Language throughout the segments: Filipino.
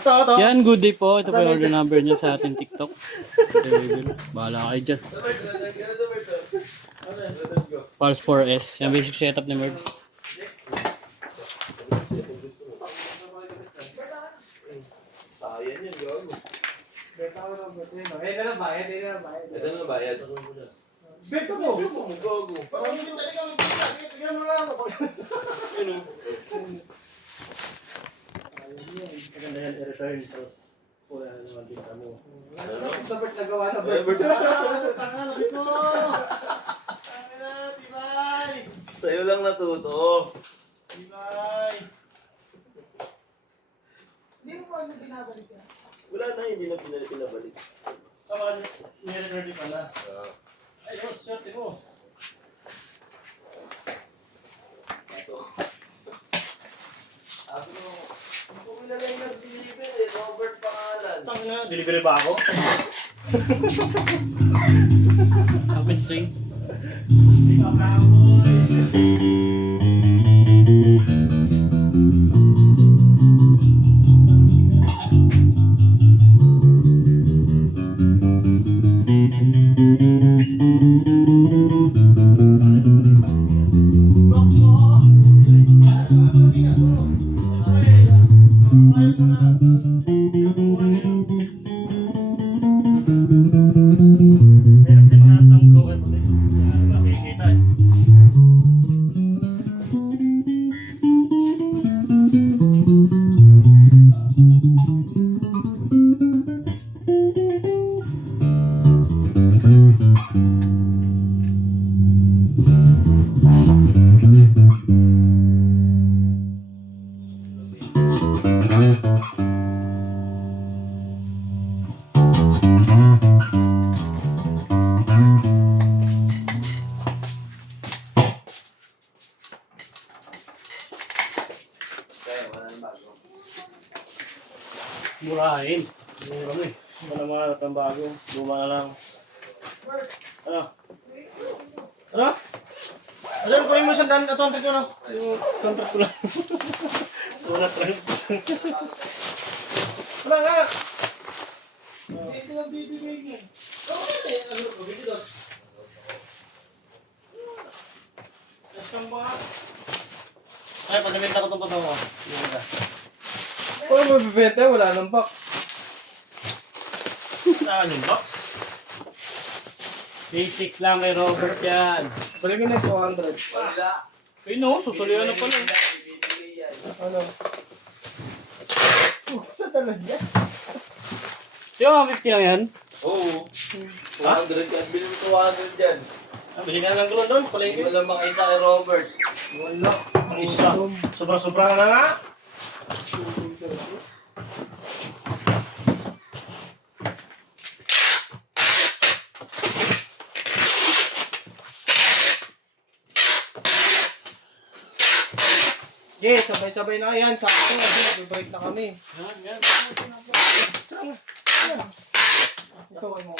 Ito. Yan, good day po. Ito po yung order number niya sa ating TikTok. Bahala kayo dyan. Pulse 4S. Yan, basic setup ni Mervs. Sayang yun, gawa mo. Ito na bayad. Beto mo, gago. Parang hindi talaga tignan mo lang ako. Ano? Maganda yan, i-return. Tapos, wala naman din kamo. Dapat nagawa na ba? Tanga na ito. Tanga na, tibay. Sa'yo lang natuto. Tibay. Hindi mo ano binabalik yan? Wala na, hindi na pinabalik. Tama, nire-ready pa na. Ayos, swerte mo. Sabi mo, kung ilalay nag-deliver eh, Robert pangalan. Tanga na, delivery ba ako? Open string. Ikaw ka boy. Meron kasi mahanap ng broken ulit. Kaya makikita eh. Kaya, wala nang bago. Murahin. Mura mo eh. Wala mga ng bago. Luma na lang. Ano? Ano? Ano? Kunin mo sa contract ko na. Yung contract ko lang. Wala trend. Wala nga. Ito lang bibigay niya. Okay, ano ko? Bigidos. Nasang ba? Ay, pag-nabenta ko itong patawa. Yung iba. Kung ano mabibenta, wala nang box. Saan yung box? Basic lang kay Robert yan. Balik na yung 200. Wala. Eh no, susulihan na pala. Bibigay yan. Ano? Sa talaga? Yung 50 lang yan. Oo. 200 yan. Bilhin mo 200 yan. Ah, bili ka na ng drone doon. Palay Hindi ko. mo lang makaisa kay Robert. Wala. Ang isa. Sobra-sobra na nga. Yes, sabay-sabay na yan. Sakto, nag-break na kami. Yan, yan. Ito, ano?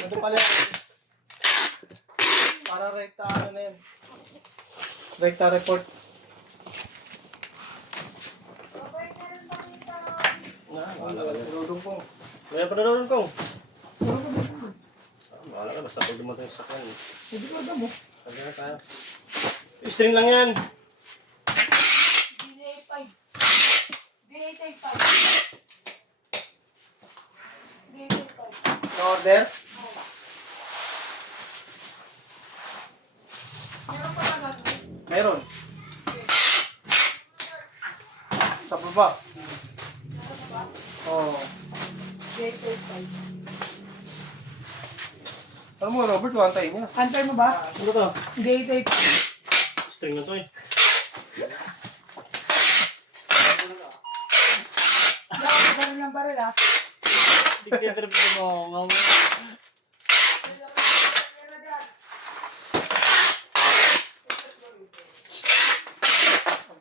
Ito pala. Para rekta, ano na yan? Rekta report. Tulong po. May pa na doon ko. Wala ka. Basta pag dumatang sa sakyan. Hindi ko alam mo. Sabi na tayo. String lang yan. Delay 5. Delay 5. Delay 5. Na-order? Meron pa ba natin? Meron. Sa baba. Oo. Delay 5. Alam mo, Robert, wantayin niya. Hunter mo ba? Ano to? Delay 5. String na to eh. Baril ng baril ah. Tignan-trip mo.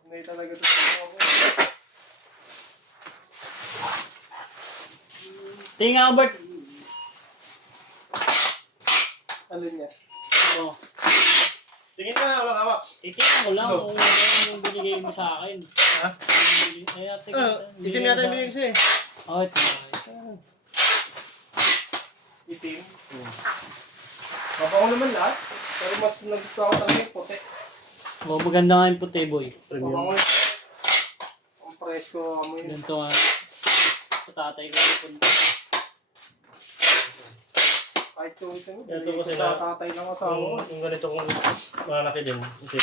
Hindi talaga ito sa ako. Tingnan, Albert. Alin niya? Oh. Tingin na, wala hawak. Titingnan ko lang kung ano yung binigay mo sa akin. Ha? Ay, ate, Itim yata yung binigay kasi. Oh, ito. Itim. Mabango naman lahat. Pero mas nagustuhan ko talaga yung puti. Oh, maganda nga yung puti, boy. Mabango yun. Ang presko, amoy yun. Ganito nga. Sa tatay ko yung punta. Kahit yung ito. Ito kasi Sa na- tatay ng asawa ko. Yung ganito kong malaki din. Kasi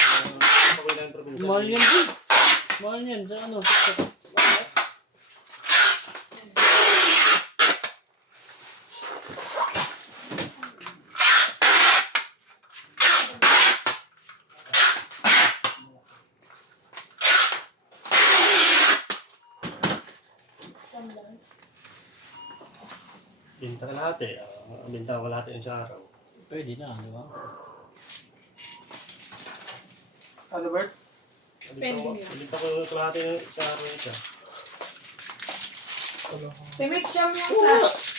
pagod na yung probinsya. Mahal yan, boy. Mahal yan. Sa ano? TikTok. Binta ka lahat eh. Binta ko lahat yun sa araw. Pwede na, di ba? Ano, Bert? Binta ko lahat yun sa araw ito. Timik siya mo yung flash.